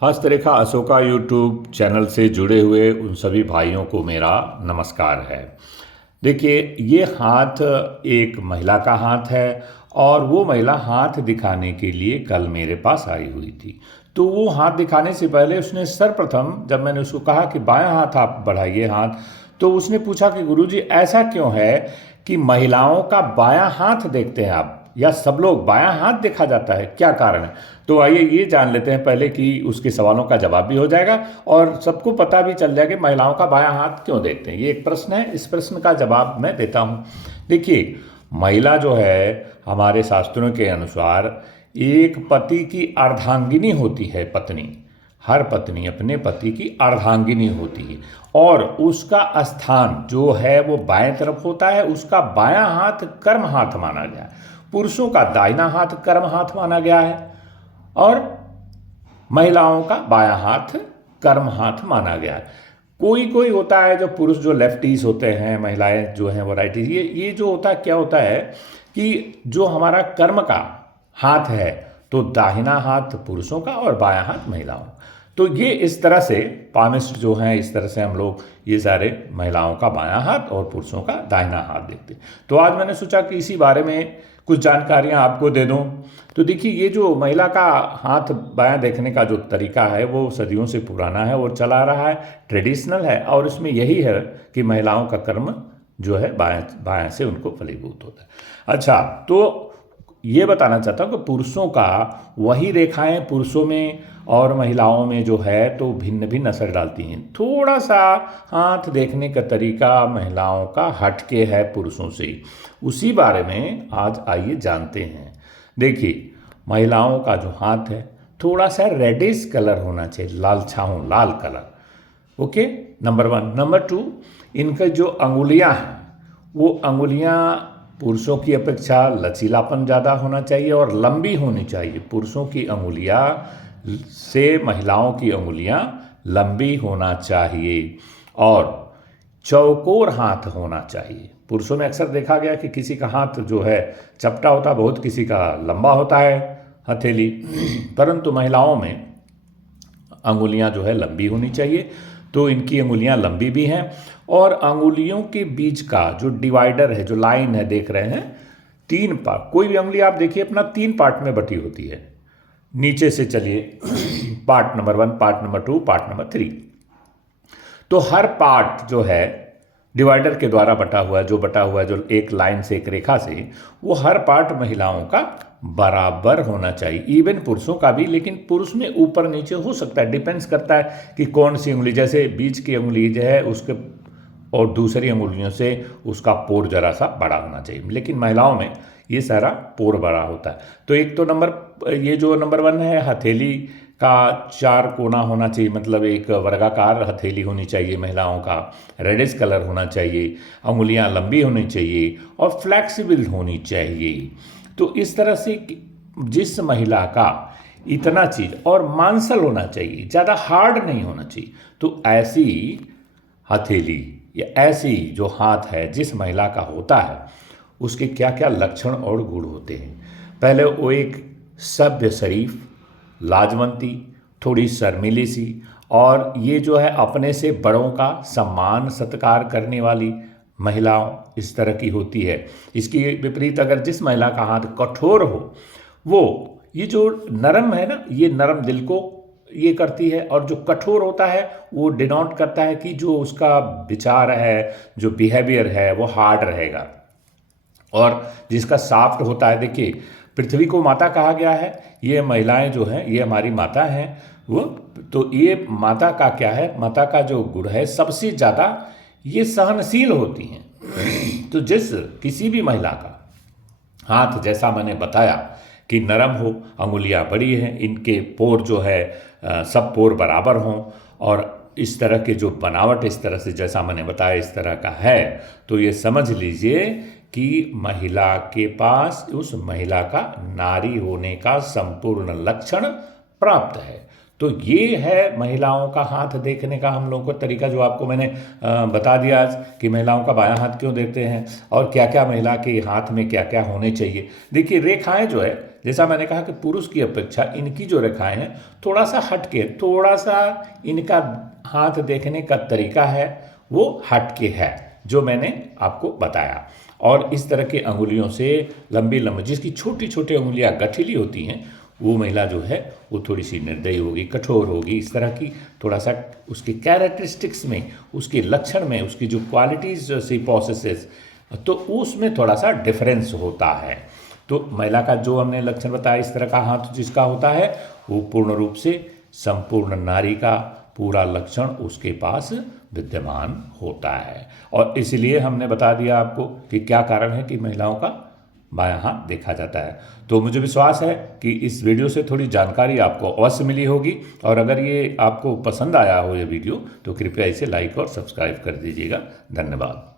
हस्तरेखा Ashoka YouTube channel से जुड़े हुए उन सभी भाइयों को मेरा नमस्कार है। देखिए, ये हाथ एक महिला का हाथ है और वो महिला हाथ दिखाने के लिए कल मेरे पास आई हुई थी। तो वो हाथ दिखाने से पहले उसने सर्वप्रथम जब मैंने उसको कहा कि बायां हाथ आप बढ़ाइए हाथ, तो उसने पूछा कि गुरुजी ऐसा क्यों है कि महिलाओं का बायां हाथ देखते हैं आप, या सब लोग बायां हाथ देखा जाता है, क्या कारण है? तो आइए ये जान लेते हैं पहले कि उसके सवालों का जवाब भी हो जाएगा और सबको पता भी चल जाएगा कि महिलाओं का बायां हाथ क्यों देखते हैं। ये एक प्रश्न है, इस प्रश्न का जवाब मैं देता हूँ। देखिए, महिला जो है हमारे शास्त्रों के अनुसार एक पति की अर्धांगिनी होती है। पत्नी, हर पत्नी अपने पति की अर्धांगिनी होती है और उसका स्थान जो है वो बाएं तरफ होता है। उसका बायां हाथ कर्म हाथ माना गया है, पुरुषों का दाहिना हाथ कर्म हाथ माना गया है और महिलाओं का बायां हाथ कर्म हाथ माना गया है। कोई कोई होता है जो पुरुष जो लेफ्टीज होते हैं, महिलाएं जो हैं वो राइटीज। ये जो होता है, क्या होता है कि जो हमारा कर्म का हाथ है तो दाहिना हाथ पुरुषों का और बायां हाथ महिलाओं। तो ये इस तरह से पामिस्ट जो हैं, इस तरह से हम लोग ये सारे महिलाओं का बायां हाथ और पुरुषों का दाहिना हाथ देखते हैं। तो आज मैंने सोचा कि इसी बारे में कुछ जानकारियां आपको दे दूं। तो देखिए, ये जो महिला का हाथ बायां देखने का जो तरीका है वो सदियों से पुराना है और चला रहा है, ट्रेडिशनल है और इसमें यही है कि महिलाओं का कर्म जो है बायां बायां से उनको फलीभूत होता है। अच्छा, तो ये बताना चाहता हूँ कि पुरुषों का वही रेखाएं पुरुषों में और महिलाओं में जो है तो भिन्न भिन्न असर डालती हैं। थोड़ा सा हाथ देखने का तरीका महिलाओं का हटके है पुरुषों से, उसी बारे में आज आइए जानते हैं। देखिए, महिलाओं का जो हाथ है थोड़ा सा रेडिश कलर होना चाहिए, लाल छाऊं लाल कलर। Okay, number 1। नंबर 2, इनका जो अंगुलियां हैं वो अंगुलियां पुरुषों की अपेक्षा लचीलापन ज़्यादा होना चाहिए और लंबी होनी चाहिए। पुरुषों की अंगुलियां से महिलाओं की अंगुलियां लंबी होना चाहिए और चौकोर हाथ होना चाहिए। पुरुषों में अक्सर देखा गया कि किसी का हाथ जो है चपटा होता है बहुत, किसी का लंबा होता है हथेली, परंतु महिलाओं में अंगुलियां जो है लंबी होनी चाहिए। तो इनकी अंगुलियां लंबी भी हैं और अंगुलियों के बीच का जो डिवाइडर है, जो लाइन है, देख रहे हैं, 3 पार्ट। कोई भी अंगुली आप देखिए अपना 3 पार्ट में बटी होती है। नीचे से चलिए, part number 1, part number 2, part number 3। तो हर पार्ट जो है डिवाइडर के द्वारा बटा हुआ है, जो एक लाइन से, एक रेखा से, वो हर पार्ट महिलाओं का बराबर होना चाहिए। इवन पुरुषों का भी, लेकिन पुरुष में ऊपर नीचे हो सकता है, डिपेंड्स करता है कि कौन सी उंगली, जैसे बीच की उंगली जो है उसके और दूसरी अंगुलियों से उसका पोर जरा सा बड़ा होना चाहिए, लेकिन महिलाओं में ये सारा पोर बड़ा होता है। तो एक तो ये जो नंबर 1 है, हथेली का 4 कोना होना चाहिए, मतलब एक वर्गाकार हथेली होनी चाहिए महिलाओं का, रेडिश कलर होना चाहिए, अंगुलियां लंबी होनी चाहिए और फ्लैक्सिबल होनी चाहिए। तो इस तरह से जिस महिला का इतना चीज, और मांसल होना चाहिए, ज़्यादा हार्ड नहीं होना चाहिए। तो ऐसी हथेली या ऐसी जो हाथ है जिस महिला का होता है, उसके क्या क्या लक्षण और गुण होते हैं। पहले वो एक सभ्य, शरीफ, लाजवंती, थोड़ी शर्मीली सी, और ये जो है अपने से बड़ों का सम्मान सत्कार करने वाली महिलाओं इस तरह की होती है। इसकी विपरीत अगर जिस महिला का हाथ कठोर हो, वो ये जो नरम है ना, ये नरम दिल को ये करती है, और जो कठोर होता है वो डिनोट करता है कि जो उसका विचार है, जो बिहेवियर है वो हार्ड रहेगा। और जिसका सॉफ्ट होता है, देखिए पृथ्वी को माता कहा गया है, ये महिलाएं जो हैं ये हमारी माता हैं वो। तो ये माता का क्या है, माता का जो गुण है सबसे ज़्यादा ये सहनशील होती हैं। तो जिस किसी भी महिला का हाथ, जैसा मैंने बताया कि नरम हो, अंगुलियां बड़ी हैं, इनके पोर जो है सब पोर बराबर हों, और इस तरह के जो बनावट, इस तरह से जैसा मैंने बताया इस तरह का है, तो ये समझ लीजिए कि महिला के पास, उस महिला का नारी होने का संपूर्ण लक्षण प्राप्त है। तो ये है महिलाओं का हाथ देखने का हम लोगों को तरीका, जो आपको मैंने बता दिया आज कि महिलाओं का बायां हाथ क्यों देखते हैं और क्या क्या महिला के हाथ में क्या क्या होने चाहिए। देखिए, रेखाएं जो है जैसा मैंने कहा कि पुरुष की अपेक्षा इनकी जो रेखाएं हैं थोड़ा सा हटके, थोड़ा सा इनका हाथ देखने का तरीका है वो हटके है, जो मैंने आपको बताया। और इस तरह के अंगुलियों से लंबी लंबी, जिसकी छोटी छोटी उंगलियां गठीली होती हैं, वो महिला जो है वो थोड़ी सी निर्दयी होगी, कठोर होगी। इस तरह की थोड़ा सा उसकी कैरेक्टरिस्टिक्स में, उसके लक्षण में, उसकी जो क्वालिटीज सी प्रोसेसेस, तो उसमें थोड़ा सा डिफरेंस होता है। तो महिला का जो हमने लक्षण बताया, इस तरह का हाथ जिसका होता है वो पूर्ण रूप से संपूर्ण नारी का पूरा लक्षण उसके पास विद्यमान होता है। और इसलिए हमने बता दिया आपको कि क्या कारण है कि महिलाओं का बायां हाथ देखा जाता है। तो मुझे विश्वास है कि इस वीडियो से थोड़ी जानकारी आपको अवश्य मिली होगी, और अगर ये आपको पसंद आया हो ये वीडियो तो कृपया इसे लाइक और सब्सक्राइब कर दीजिएगा। धन्यवाद।